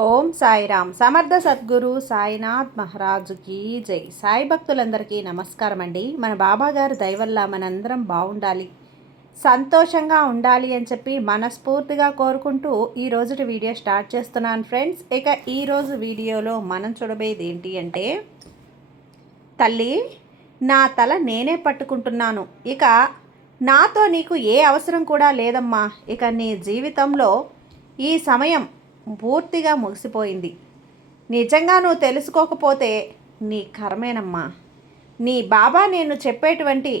ఓం సాయిరామ్. సమర్థ సద్గురు సాయినాథ్ మహారాజుకి జై. సాయి భక్తులందరికీ నమస్కారం అండి. మన బాబాగారు దయవల్ల మనందరం బాగుండాలి, సంతోషంగా ఉండాలి అని చెప్పి మనస్ఫూర్తిగా కోరుకుంటూ ఈ రోజుటి వీడియో స్టార్ట్ చేస్తున్నాను ఫ్రెండ్స్. ఇక ఈరోజు వీడియోలో మనం చూడబోయేది ఏంటి అంటే, తల్లి నా తల నేనే పట్టుకుంటున్నాను, ఇక నాతో నీకు ఏ అవసరం కూడా లేదమ్మా. ఇక నీ జీవితంలో ఈ సమయం పూర్తిగా ముగిసిపోయింది. నిజంగా నువ్వు తెలుసుకోకపోతే నీ కర్మేనమ్మా. నీ బాబా నేను చెప్పేటువంటి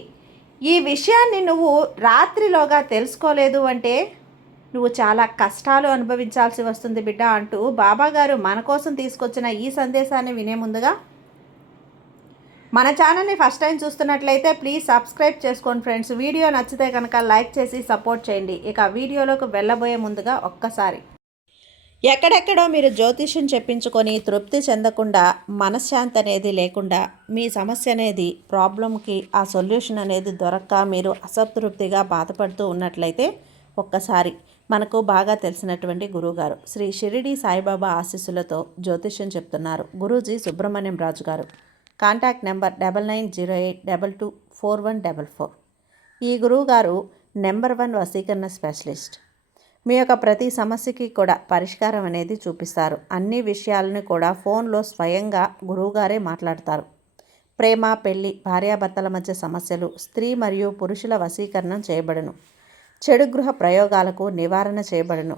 ఈ విషయాన్ని నువ్వు రాత్రిలోగా తెలుసుకోలేదు అంటే నువ్వు చాలా కష్టాలు అనుభవించాల్సి వస్తుంది బిడ్డ అంటూ బాబాగారు మన కోసం తీసుకొచ్చిన ఈ సందేశాన్ని వినే ముందుగా మన ఛానల్ని ఫస్ట్ టైం చూస్తున్నట్లయితే ప్లీజ్ సబ్స్క్రైబ్ చేసుకోండి ఫ్రెండ్స్. వీడియో నచ్చితే కనుక లైక్ చేసి సపోర్ట్ చేయండి. ఇక వీడియోలోకి వెళ్ళబోయే ముందుగా ఒక్కసారి, ఎక్కడెక్కడో మీరు జ్యోతిష్యం చెప్పించుకొని తృప్తి చెందకుండా, మనశ్శాంతి అనేది లేకుండా, మీ సమస్య అనేది ప్రాబ్లంకి ఆ సొల్యూషన్ అనేది దొరక్క మీరు అసంతృప్తిగా బాధపడుతూ ఉన్నట్లయితే ఒక్కసారి మనకు బాగా తెలిసినటువంటి గురువుగారు శ్రీ షిరిడి సాయిబాబా ఆశీస్సులతో జ్యోతిష్యం చెప్తున్నారు గురూజీ సుబ్రహ్మణ్యం రాజు గారు. Contact number 9908224144. ఈ గురువుగారు నెంబర్ 1 వశీకరణ స్పెషలిస్ట్. మీ యొక్క ప్రతి సమస్యకి కూడా పరిష్కారం అనేది చూపిస్తారు. అన్ని విషయాలను కూడా ఫోన్లో స్వయంగా గురువుగారే మాట్లాడతారు. ప్రేమ, పెళ్లి, భార్యాభర్తల మధ్య సమస్యలు, స్త్రీ మరియు పురుషుల వశీకరణం చేయబడును. చెడు గృహ ప్రయోగాలకు నివారణ చేయబడును.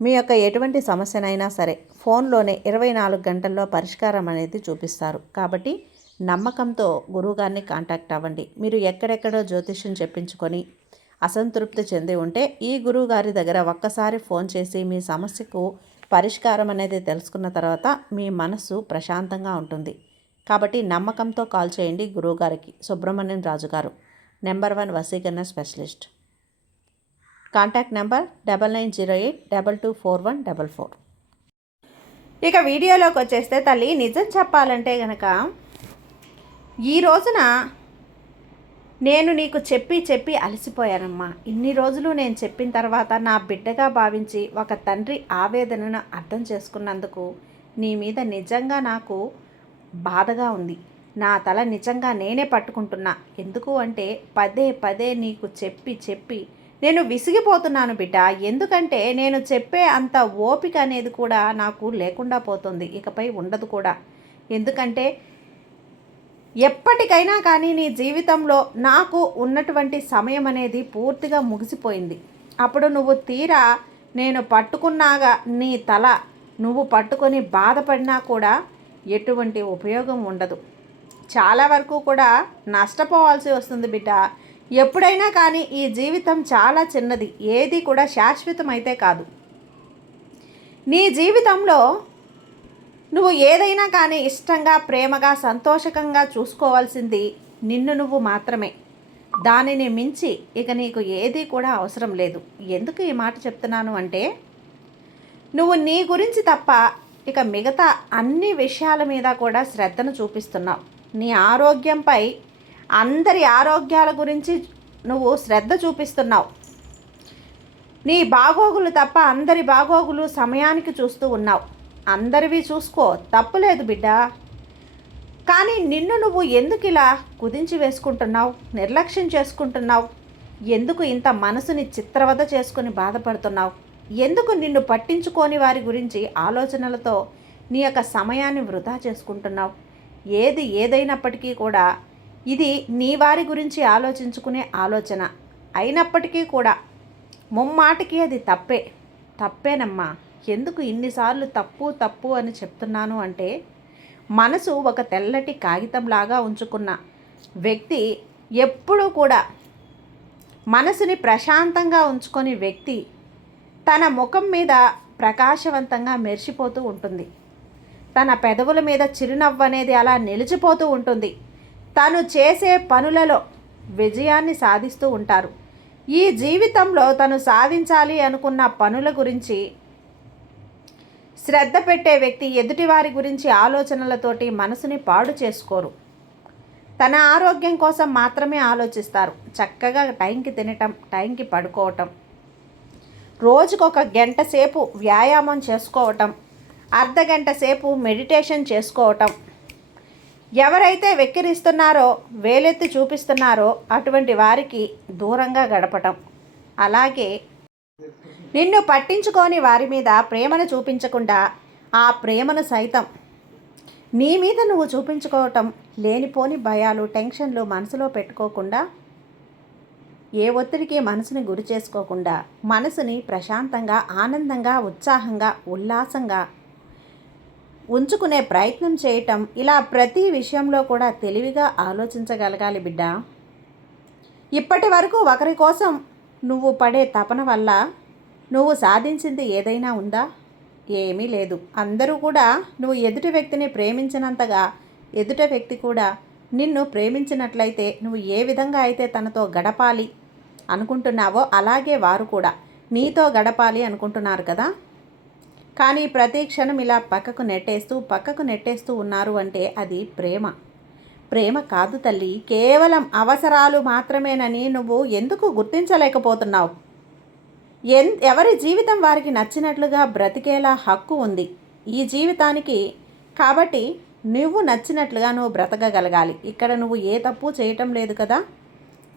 మీ యొక్క ఎటువంటి సమస్యనైనా సరే ఫోన్లోనే 24 గంటల్లో పరిష్కారం అనేది చూపిస్తారు. కాబట్టి నమ్మకంతో గురువుగారిని కాంటాక్ట్ అవ్వండి. మీరు ఎక్కడెక్కడో జ్యోతిష్యం చెప్పించుకొని అసంతృప్తి చెంది ఉంటే ఈ గురువు గారి దగ్గర ఒక్కసారి ఫోన్ చేసి మీ సమస్యకు పరిష్కారం అనేది తెలుసుకున్న తర్వాత మీ మనసు ప్రశాంతంగా ఉంటుంది. కాబట్టి నమ్మకంతో కాల్ చేయండి గురువుగారికి. సుబ్రహ్మణ్యం రాజు గారు, నెంబర్ 1 వశీకరణ స్పెషలిస్ట్. Contact number 9908224144. ఇక వీడియోలోకి వచ్చేస్తే తల్లి, నిజం చెప్పాలంటే గనక ఈ రోజున నేను నీకు చెప్పి అలసిపోయానమ్మా. ఇన్ని రోజులు నేను చెప్పిన తర్వాత నా బిడ్డగా భావించి ఒక తండ్రి ఆవేదనను అర్థం చేసుకున్నందుకు నీ మీద నిజంగా నాకు బాధగా ఉంది. నా తల నిజంగా నేనే పట్టుకుంటున్నా. ఎందుకు అంటే పదే పదే నీకు చెప్పి నేను విసిగిపోతున్నాను బిడ్డ. ఎందుకంటే నేను చెప్పే అంత ఓపిక అనేది కూడా నాకు లేకుండా పోతుంది, ఇకపై ఉండదు కూడా. ఎందుకంటే ఎప్పటికైనా కానీ నీ జీవితంలో నాకు ఉన్నటువంటి సమయం అనేది పూర్తిగా ముగిసిపోయింది. అప్పుడు నువ్వు తీరా నేను పట్టుకున్నాగా నీ తల నువ్వు పట్టుకొని బాధపడినా కూడా ఎటువంటి ఉపయోగం ఉండదు. చాలా వరకు కూడా నష్టపోవాల్సి వస్తుంది బిడ్డ. ఎప్పుడైనా కానీ ఈ జీవితం చాలా చిన్నది, ఏది కూడా శాశ్వతం అయితే కాదు. నీ జీవితంలో నువ్వు ఏదైనా కానీ ఇష్టంగా, ప్రేమగా, సంతోషకంగా చూసుకోవాల్సింది నిన్ను నువ్వు మాత్రమే. దానిని మించి ఇక నీకు ఏది కూడా అవసరం లేదు. ఎందుకు ఈ మాట చెప్తున్నాను అంటే, నువ్వు నీ గురించి తప్ప ఇక మిగతా అన్ని విషయాల మీద కూడా శ్రద్ధను చూపిస్తున్నావు. నీ ఆరోగ్యంపై, అందరి ఆరోగ్యాల గురించి నువ్వు శ్రద్ధ చూపిస్తున్నావు. నీ బాగోగులు తప్ప అందరి బాగోగులు సమయానికి చూస్తూ ఉన్నావు. అందరివి చూసుకో, తప్పులేదు బిడ్డ. కానీ నిన్ను నువ్వు ఎందుకు ఇలా కుదించి వేసుకుంటున్నావు, నిర్లక్ష్యం చేసుకుంటున్నావు? ఎందుకు ఇంత మనసుని చిత్రవద చేసుకుని బాధపడుతున్నావు? ఎందుకు నిన్ను పట్టించుకోని వారి గురించి ఆలోచనలతో నీ యొక్క సమయాన్ని వృధా చేసుకుంటున్నావు? ఏది ఏదైనప్పటికీ కూడా ఇది నీ వారి గురించి ఆలోచించుకునే ఆలోచన అయినప్పటికీ కూడా ముమ్మాటికి అది తప్పేనమ్మా. ఎందుకు ఇన్నిసార్లు తప్పు అని చెప్తున్నాను అంటే, మనసు ఒక తెల్లటి కాగితంలాగా ఉంచుకున్న వ్యక్తి, ఎప్పుడూ కూడా మనసుని ప్రశాంతంగా ఉంచుకొని వ్యక్తి తన ముఖం మీద ప్రకాశవంతంగా మెరిసిపోతూ ఉంటుంది. తన పెదవుల మీద చిరునవ్వు అనేది అలా నిలిచిపోతూ ఉంటుంది. తను చేసే పనులలో విజయాన్ని సాధిస్తూ ఉంటారు. ఈ జీవితంలో తను సాధించాలి అనుకున్న పనుల గురించి శ్రద్ధ పెట్టే వ్యక్తి ఎదుటివారి గురించి ఆలోచనలతోటి మనసుని పాడు చేసుకోరు. తన ఆరోగ్యం కోసం మాత్రమే ఆలోచిస్తారు. చక్కగా టైంకి తినటం, టైంకి పడుకోవటం, రోజుకొక గంట సేపు వ్యాయామం చేసుకోవటం, అర్ధగంట సేపు మెడిటేషన్ చేసుకోవటం. ఎవరైతే వెక్కిరిస్తున్నారో, వేలెత్తి చూపిస్తున్నారో అటువంటి వారికి దూరంగా గడపటం. అలాగే నిన్ను పట్టించుకొని వారి మీద ప్రేమను చూపించకుండా ఆ ప్రేమను సైతం నీ మీద నువ్వు చూపించుకోవటం. లేనిపోని భయాలు, టెన్షన్లు మనసులో పెట్టుకోకుండా, ఏ ఒత్తిడికి మనసుని గురి చేసుకోకుండా, మనసుని ప్రశాంతంగా, ఆనందంగా, ఉత్సాహంగా, ఉల్లాసంగా ఉంచుకునే ప్రయత్నం చేయటం. ఇలా ప్రతి విషయంలో కూడా తెలివిగా ఆలోచించగలగాలి బిడ్డ. ఇప్పటి వరకు ఒకరి కోసం నువ్వు పడే తపన వల్ల నువ్వు సాధించింది ఏదైనా ఉందా? ఏమీ లేదు. అందరూ కూడా నువ్వు ఎదుటి వ్యక్తిని ప్రేమించినంతగా ఎదుటి వ్యక్తి కూడా నిన్ను ప్రేమించినట్లయితే నువ్వు ఏ విధంగా అయితే తనతో గడపాలి అనుకుంటున్నావో అలాగే వారు కూడా నీతో గడపాలి అనుకుంటున్నారు కదా. కానీ ప్రతి క్షణం ఇలా పక్కకు నెట్టేస్తూ ఉన్నారు అంటే అది ప్రేమ కాదు తల్లి. కేవలం అవసరాలు మాత్రమేనని నువ్వు ఎందుకు గుర్తించలేకపోతున్నావు? ఎవరి జీవితం వారికి నచ్చినట్లుగా బ్రతికేలా హక్కు ఉంది ఈ జీవితానికి. కాబట్టి నువ్వు నచ్చినట్లుగా నువ్వు బ్రతకగలగాలి. ఇక్కడ నువ్వు ఏ తప్పు చేయటం లేదు కదా.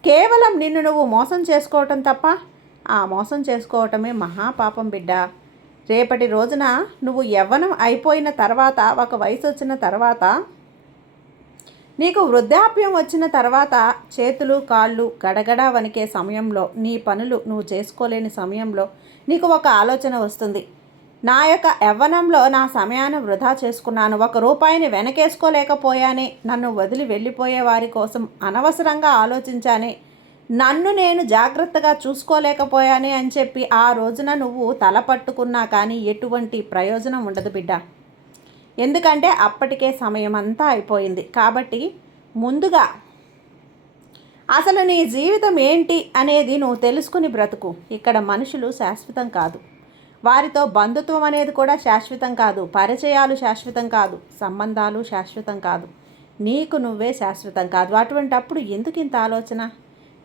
కేవలం నిన్ను నువ్వు మోసం చేసుకోవటం తప్ప. ఆ మోసం చేసుకోవటమే మహాపాపం బిడ్డ. రేపటి రోజున నువ్వు యవ్వనం అయిపోయిన తర్వాత, ఒక వయసు వచ్చిన తర్వాత, నీకు వృద్ధాప్యం వచ్చిన తర్వాత, చేతులు కాళ్ళు గడగడా వణికే సమయంలో, నీ పనులు నువ్వు చేసుకోలేని సమయంలో నీకు ఒక ఆలోచన వస్తుంది. నా యొక్క యవ్వనంలో నా సమయాన్ని వృధా చేసుకున్నాను, 1 రూపాయిని వెనకేసుకోలేకపోయానే, నన్ను వదిలి వెళ్ళిపోయే వారి కోసం అనవసరంగా ఆలోచించానే, నన్ను నేను జాగ్రత్తగా చూసుకోలేకపోయానే అని చెప్పి ఆ రోజున నువ్వు తల పట్టుకున్నా కానీ ఎటువంటి ప్రయోజనం ఉండదు బిడ్డ. ఎందుకంటే అప్పటికే సమయం అంతా అయిపోయింది. కాబట్టి ముందుగా అసలు నీ జీవితం ఏంటి అనేది నువ్వు తెలుసుకుని బ్రతుకు. ఇక్కడ మనుషులు శాశ్వతం కాదు, వారితో బంధుత్వం అనేది కూడా శాశ్వతం కాదు, పరిచయాలు శాశ్వతం కాదు, సంబంధాలు శాశ్వతం కాదు, నీకు నువ్వే శాశ్వతం కాదు. అటువంటి అప్పుడు ఎందుకు ఇంత ఆలోచన,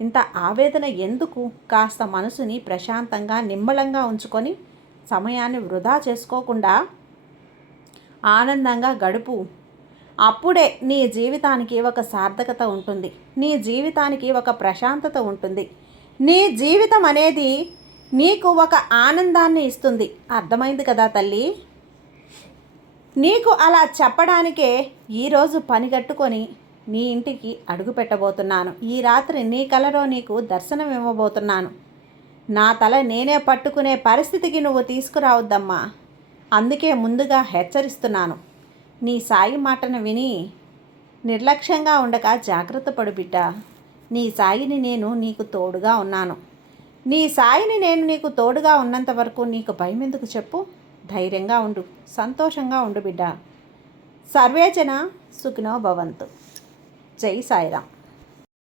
ఇంత ఆవేదన ఎందుకు? కాస్త మనసుని ప్రశాంతంగా, నిమ్మలంగా ఉంచుకొని సమయాన్ని వృధా చేసుకోకుండా ఆనందంగా గడుపు. అప్పుడే నీ జీవితానికి ఒక సార్థకత ఉంటుంది, నీ జీవితానికి ఒక ప్రశాంతత ఉంటుంది, నీ జీవితం అనేది నీకు ఒక ఆనందాన్ని ఇస్తుంది. అర్థమైంది కదా తల్లి? నీకు అలా చెప్పడానికే ఈరోజు పనిగట్టుకొని నీ ఇంటికి అడుగు పెట్టబోతున్నాను. ఈ రాత్రి నీ కలలో నీకు దర్శనం ఇవ్వబోతున్నాను. నా తల నేనే పట్టుకునే పరిస్థితికి నువ్వు తీసుకురావద్దమ్మా. అందుకే ముందుగా హెచ్చరిస్తున్నాను. నీ సాయి మాటను విని నిర్లక్ష్యంగా ఉండక జాగ్రత్త పడు బిడ్డ. నీ సాయిని నేను నీకు తోడుగా ఉన్నాను. నీ సాయిని నేను నీకు తోడుగా ఉన్నంత వరకు నీకు భయం ఎందుకు చెప్పు? ధైర్యంగా ఉండు, సంతోషంగా ఉండు బిడ్డ. సర్వేజన సుఖినో భవంతు. జై సాయిరామ్.